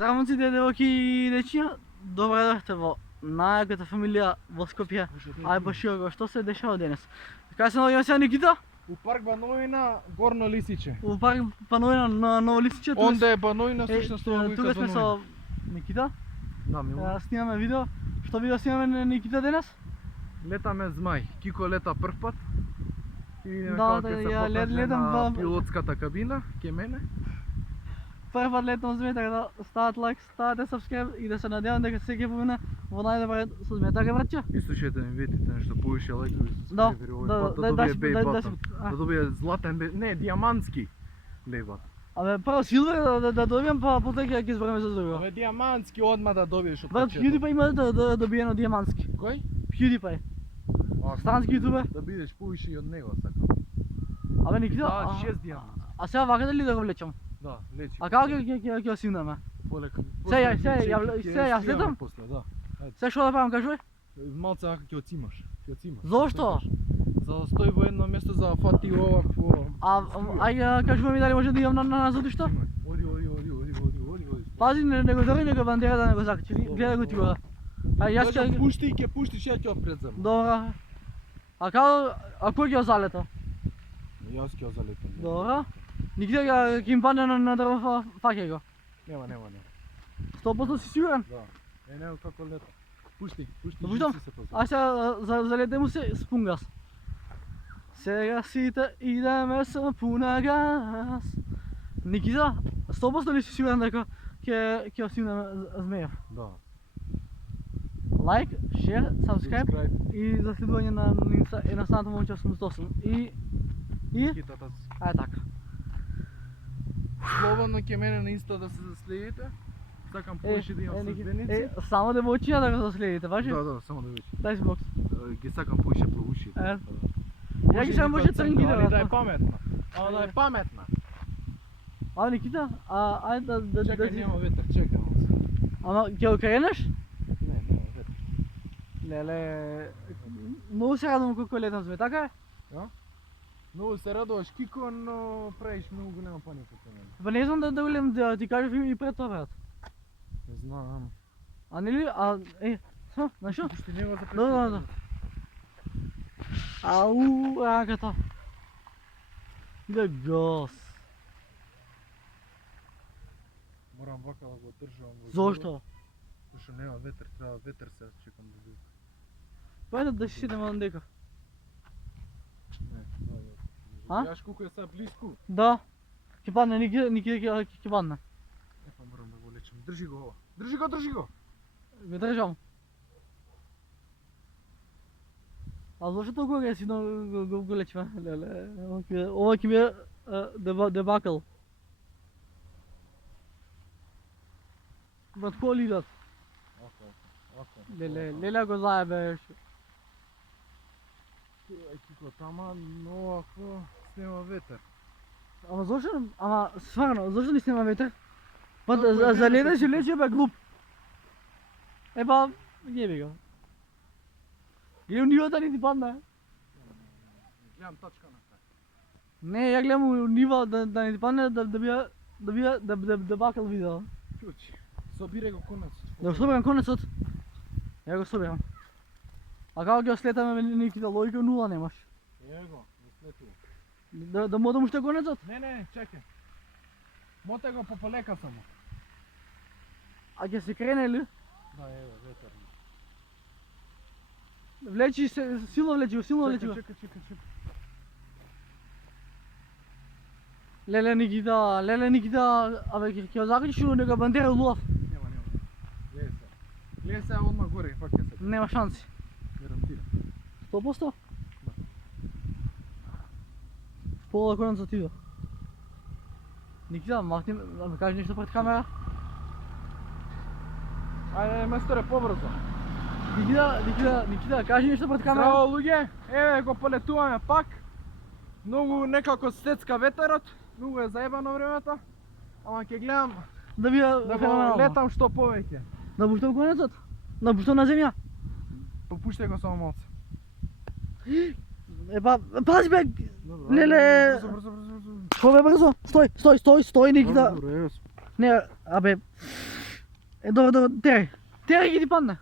Здравейте, девойки и дечиња, добре дојдовте во најаката фамилија во Скопје. Ај башио го, што се дешава денес? Кај се наоѓаме сега, Никита? У парк Баноина, Горно Лисиче. У парк Баноина на Ново Лисиче. Онде е Баноина, всушност ова го тука вика сме со Баноина. Никита. Да, мило. Снимаме видео. Што видео снимаме, Никита, денес? Летаме Змај. Кико лета прв пат. И видиме Да, како ќе се ја покаже летам на во пилотската кабина, ке мене. прв пат летам зме, така да ставате лайк, ставате subscribe и да се надевам дека се ќе помине во најдобре со зме. Така братче? И слушајте ми, видите нешто повише лайкови со Да, скребери овој да, пат, да, да добие да, бей да, батон. а. Да добие златен бей, не, диамантски бей батон. Абе, прво Силвер да добијам, па потоа ќе избереме за друго. Абе, диамантски одма да добиеш од Брат, PewDiePie има да добие едно диамантски. Кој? PewDiePie. Странски јутубер. Да бидеш повише и од него, сакам. Абе, Никита, Да, 6 диамант. а сега вака дали да го влечам? Да, лечи. А како ќе снимаме? Полека. Сега ја слетам? После, да. Сега што да правам, кажувај? Малце ака ќе оцимаш. Ќе оцимаш. Зошто? За да стои во едно место за да фати овакво. Ај кажувај ми дали може да идам на затишто? Оди. Пази, не го дрви, него бандера да не го закачи. Гледај го ти го. Ај јас ќе пушти, пуштиш, ја ќе опредзам. Добра. А кој ќе залета? Јас ќе залетам. Добра. Никита ќе им падне на дрво, фаќај го. Нема. 100% си сигурен? Да. Не, како лето. Пушти. Да пуштам? А сега залете му се спун газ. Сега сите идеме со пуна газ. Никита, 100% ли си сигурен дека ќе снимаме Змеев? Да. Лайк, шер, subscribe и за следување на едноставното момче 88. И Никитата си. ај така. Слободно ќе мене на инста да се заследите. Сакам повише да имам следбеници. Само девојчиња да го заследите, важи? Да, само да видиш. Дај си бокс. Ги сакам повише плавуши. Ја ги сакам повише црнги да е паметна. Ама да е паметна. А, Никита, ај да Чекај, нема ветер, чекај малце. Ама ќе го кренеш? Не, нема ветер. Леле, многу се радувам кога летам Зме, така е? Да? Многу се радуваш, Кико, но правиш многу голема паника кај мене. Па не знам да улем да ти кажав и пред тоа, брат. Не знам. А нели, знаеш што? Пушти него за Да. Ау, раката. Иде гос. Морам вака да го држам во. Зошто? Зашто нема ветер, треба ветер се чекам да биде. Па да си седем дека. Не, А? Јаш колку е сега близко. Да. Ќе падне, Никита ќе падне. Епа морам да го лечам. Држи го ова. Држи го. Го држам. А зошто толку агресивно го лечиме? Леле, ова ќе биде дебакл. Брат, коли идат? Око. Леле го заебеш. Кико, тама, но ако снема ветер. Ама зошто? Ама стварно, зошто не снима ветер? Па Толку е за денес леда лечи бе глуп. Епа, јеби го. Гледам нивата ни ти падна. Гледам тачка на крај. Не, ја гледам у нива да не ти падне да бија дебакл видео. Клучи. Собирај го конецот. Да го соберам конецот. Ја го соберам. А како ќе слетаме Никита, логика нула немаш. Его, не слетува. Да мотам уште конецот? Не, чекај. Моте го пополека само. А ќе се крене ли? Да, ево, ветер. Влечи се, силно влечи го. Чекај. Леле Никита, абе ќе закачиш у нека бандера улов. Нема. Гледај се одма горе, пак ќе се. Нема шанси. Гарантирам. 100%? Да. Пола конецот иде. Никита, махни, да ми кажеш нешто пред камера? Ајде, месторе, побрзо. Никита, кажи нешто пред камера? Здраво, луѓе. Еве го полетуваме пак. Многу некако стецка ветерот. Многу е заебано времето. Ама ќе гледам Да бија да го феноменално. летам што повеќе. Да буштам конецот? Да буштам на земја? Попуштај го само малце. Епа, пази бе! Добро. Леле! Брзо. Што бе брзо? Стој, Никита! Добро, Не, абе... Добре, тери ги ти падне.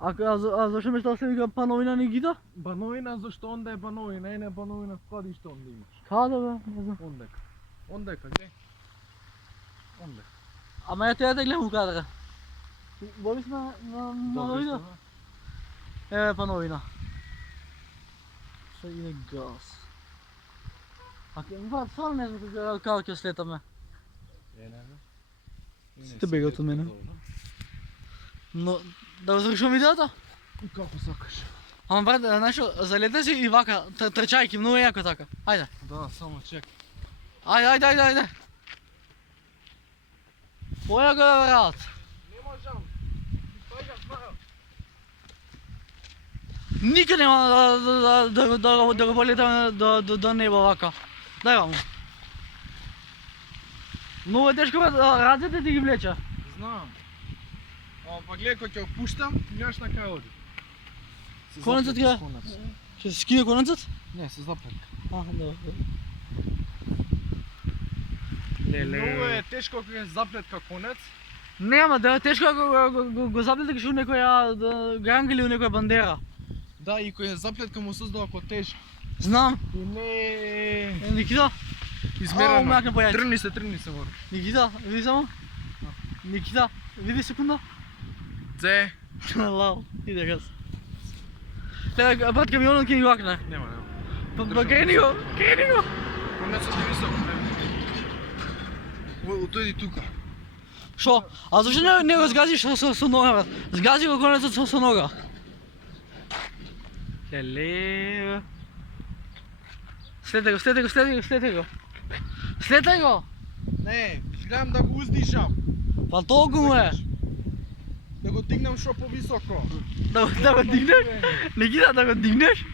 А защо ме ще се вика Пановина Никита? Бановина, защо онда е Бановина, не Бановина складище онда имаш. Kada bе, не знам. Ондека. Ондека, где? Ондека. Ама я трябва да гледам кадъра. Боли сме на новина? Пановина. Ще иде газ. Това стvarno не знам kako ќе слетаме. Сте бегат от мене. Но, да завършим видеото? Како сакаш. Ама брат, знаеш, залете си и вака, трчайки, много яко така. Айде. Да, само чек. Айде. Пояко бе, брат. Не можам. Пајга знаел. Никъде няма да го полетаме до небо вака. Дай вам. Много е тежко, брат, рацете ти ги влеча. Знам. Ама па гледай, кога ќе опуштам, нямаш на кај оди. Конецът Се ќе... конец. Ще се скине конецът? Не, се заплетка. Добре. Много е тешко кога е заплетка конец. Не, ама да е тежко ако го заплеташ у некоја ганга или у некоја бандера. Да, и кога е заплетка му създава ако тежко. Знам. И не Никита. измерено. Мак на појајце. Тръгни се, мора. Никита, види само. Никита, види секунда. Дзе. Лау, иде газ. Лева, брат, камионът ќе ни вакне. Нема. Па кај го. Конецът е висок. Отойди тука. Шо? А зашто не го сгазиш со нога, брат? Сгази го конецот со нога. Леле. Следеј го. Следеј го. Не, гледам да го уздишам. Па толку му е. Да го дигнам шо по-високо. Да го дигнеш? Никита, да го дигнеш?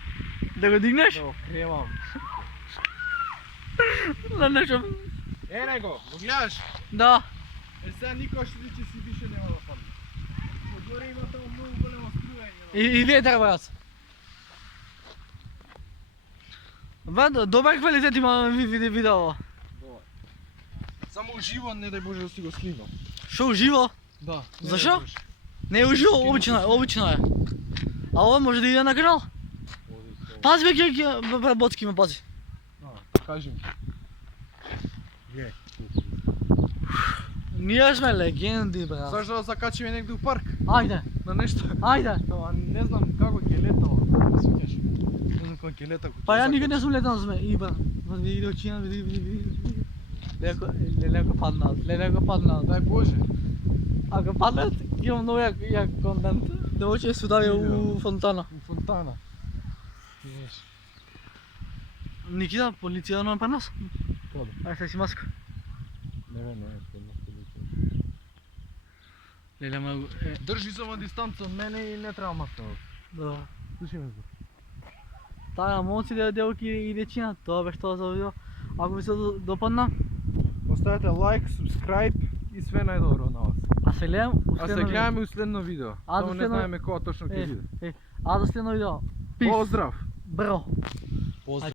Да го дигнеш? Да го кремам. Да нешто... Ене го, го гледаш? Да. Сега никога ще че си više няма да падне. Отгоре има там много голяма струя. И ветер, брат. Брат, добър квалитет има видео. Само уживо, не дай Боже да си го снимам. Шо уживо? Да. Защо? Не е уживо, обично е. А ова може да иде на канал? Пази бе, брат Боцки ме пази. Кажем. Ние сме легенди, брат. Зашто да закачиме негде у парк? Ајде, На нешто? ајде. Ама не знам како ќе летало. Свикаш. Не знам како ќе лета. Па ја никад не сум летал сме. И брат, види очина, види. Леко паднал. Дай Боже. Ако паднат, имам много як контент. Да оче се удави у фонтана. У фонтана. Видиш. Никита, полиция не при нас? Кода? Ајде, стави си маска. Не, код нас полиция. Леле, ама... Држи само дистанца од мене и не треба маска. Да. Слушай ме го. Така, момци, девојки и дечиња, тоа беше тоа за видео. Ако ви се допадна, Оставете лайк, subscribe и све најдобро на вас. а се гледам А се гледаме у следно видео. А, Само до не следно- знаеме кога точно ќе биде. А до следно видео. Пис. Поздрав! Бро. Поздрав!